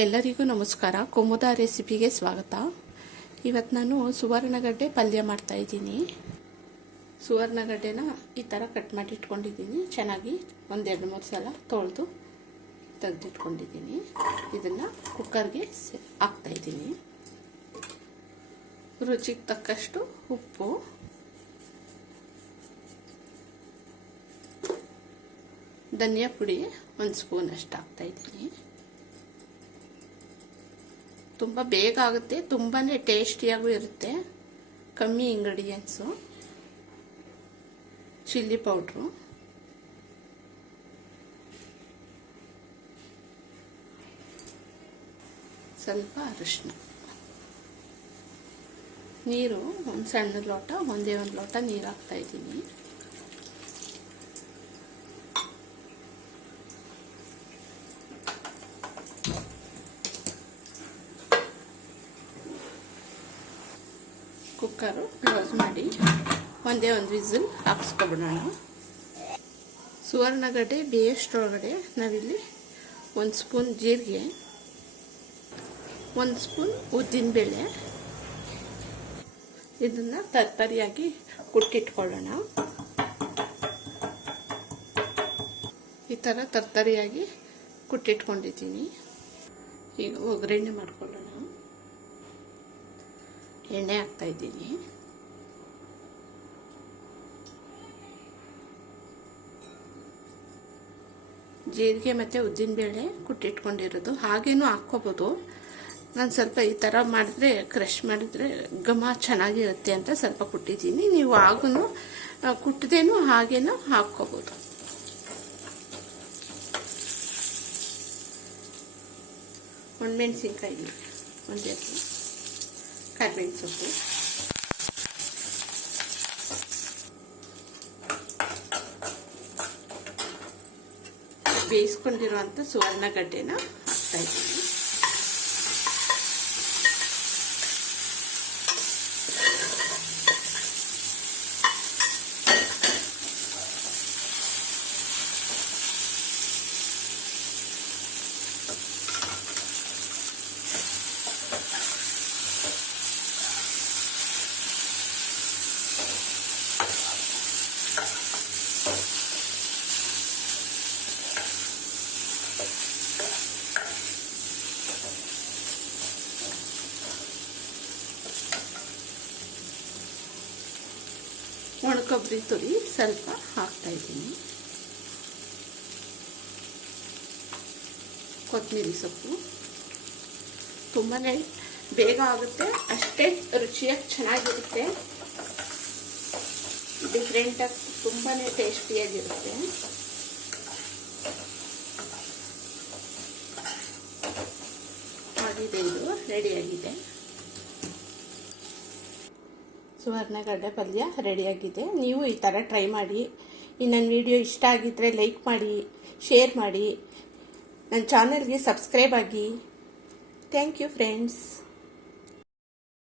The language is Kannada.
ಎಲ್ಲರಿಗೂ ನಮಸ್ಕಾರ. ಕುಮುದ ರೆಸಿಪಿಗೆ ಸ್ವಾಗತ. ಇವತ್ತು ನಾನು ಸುವರ್ಣಗಡ್ಡೆ ಪಲ್ಯ ಮಾಡ್ತಾ ಇದ್ದೀನಿ. ಸುವರ್ಣಗಡ್ಡೆನ ಈ ಥರ ಕಟ್ ಮಾಡಿ ಇಟ್ಕೊಂಡಿದ್ದೀನಿ. ಚೆನ್ನಾಗಿ ಒಂದೆರಡು ಮೂರು ಸಲ ತೊಳೆದು ತೆಗೆದಿಟ್ಕೊಂಡಿದ್ದೀನಿ. ಇದನ್ನು ಕುಕ್ಕರ್ಗೆ ಹಾಕ್ತಾಯಿದ್ದೀನಿ ರುಚಿಗೆ ತಕ್ಕಷ್ಟು ಉಪ್ಪು. ಧನಿಯಾ ಪುಡಿ ಒಂದು ಸ್ಪೂನ್ ಅಷ್ಟು ಹಾಕ್ತಾ ಇದ್ದೀನಿ. ತುಂಬ ಬೇಗ ಆಗುತ್ತೆ ತುಂಬಾ ಟೇಸ್ಟಿಯಾಗೂ ಇರುತ್ತೆ. ಕಮ್ಮಿ ಇಂಗ್ರೀಡಿಯೆಂಟ್ಸು ಚಿಲ್ಲಿ ಪೌಡ್ರು ಸ್ವಲ್ಪ ಅರಿಶಿನ. ನೀರು ಒಂದು ಸಣ್ಣ ಲೋಟ, ಒಂದೇ ಒಂದು ಲೋಟ ನೀರು ಹಾಕ್ತಾ ಇದ್ದೀನಿ. ಕುಕ್ಕರು ಕ್ಲೋಸ್ ಮಾಡಿ ಒಂದೇ ಒಂದು ವಿಸಿಲ್ ಹಾಕ್ಸ್ಕೊಬಿಡೋಣ. ಸುವರ್ಣಗಡ್ಡೆ ಬೇಯಷ್ಟರೊಳಗಡೆ ನಾವಿಲ್ಲಿ ಒಂದು ಸ್ಪೂನ್ ಜೀರಿಗೆ, ಒಂದು ಸ್ಪೂನ್ ಉದ್ದಿನಬೇಳೆ ಇದನ್ನು ತರ್ತರಿಯಾಗಿ ಕುಟ್ಟಿಟ್ಕೊಳ್ಳೋಣ ಈ ಥರ ತರ್ತರಿಯಾಗಿ ಕುಟ್ಟಿಟ್ಕೊಂಡಿದ್ದೀನಿ. ಈಗ ಒಗ್ಗರಣೆ ಮಾಡ್ಕೊಳ್ಳೋಣ. ಎಣ್ಣೆ ಹಾಕ್ತಾ ಇದ್ದೀನಿ. ಜೀರಿಗೆ ಮತ್ತು ಉದ್ದಿನಬೇಳೆ ಕುಟ್ಟಿಟ್ಕೊಂಡಿರೋದು. ಹಾಗೇನೂ ಹಾಕ್ಕೋಬೋದು. ನಾನು ಸ್ವಲ್ಪ ಈ ಥರ ಮಾಡಿದ್ರೆ ಕ್ರಷ್ ಮಾಡಿದ್ರೆ ಘಮ ಚೆನ್ನಾಗಿರುತ್ತೆ ಅಂತ ಸ್ವಲ್ಪ ಕುಟ್ಟಿದ್ದೀನಿ. ನೀವು ಆಗೂ ಕುಟ್ಟದೇನು ಹಾಗೇನೂ ಹಾಕ್ಕೋಬೋದು. ಒಣಮೆಣಸಿನ್ಕಾಯಿ ಒಂದೆರಡು ಕರಿಬೇವಿನ ಸೊಪ್ಪು ಬೇಯಿಸ್ಕೊಂಡಿರುವಂಥ ಸುವರ್ಣಗಡ್ಡೆನ ಹಾಕ್ತಾ ಇದ್ದೀನಿ ಒಣಕೊಬ್ಬರಿ ತುರಿ ಸ್ವಲ್ಪ ಹಾಕ್ತಾ ಇದ್ದೀನಿ. ಕೊತ್ತಂಬರಿ ಸೊಪ್ಪು. ತುಂಬಾ ಬೇಗ ಆಗುತ್ತೆ, ಅಷ್ಟೇ ರುಚಿಯಾಗಿ ಚೆನ್ನಾಗಿರುತ್ತೆ. ಡಿಫ್ರೆಂಟಾಗಿ ತುಂಬಾ ಟೇಸ್ಟಿಯಾಗಿರುತ್ತೆ. ಆಗಿದೆ ಇದು ರೆಡಿಯಾಗಿದೆ ಸುವರ್ಣಗಡ್ಡೆ ಪಲ್ಯ ರೆಡಿಯಾಗಿದೆ ನೀವು ಈ ಥರ ಟ್ರೈ ಮಾಡಿ. ಈ ನನ್ನ ವಿಡಿಯೋ ಇಷ್ಟ ಆಗಿದ್ದರೆ ಲೈಕ್ ಮಾಡಿ ಶೇರ್ ಮಾಡಿ. ನನ್ನ ಚಾನಲ್ಗೆ ಸಬ್ಸ್ಕ್ರೈಬ್ ಆಗಿ. Thank you friends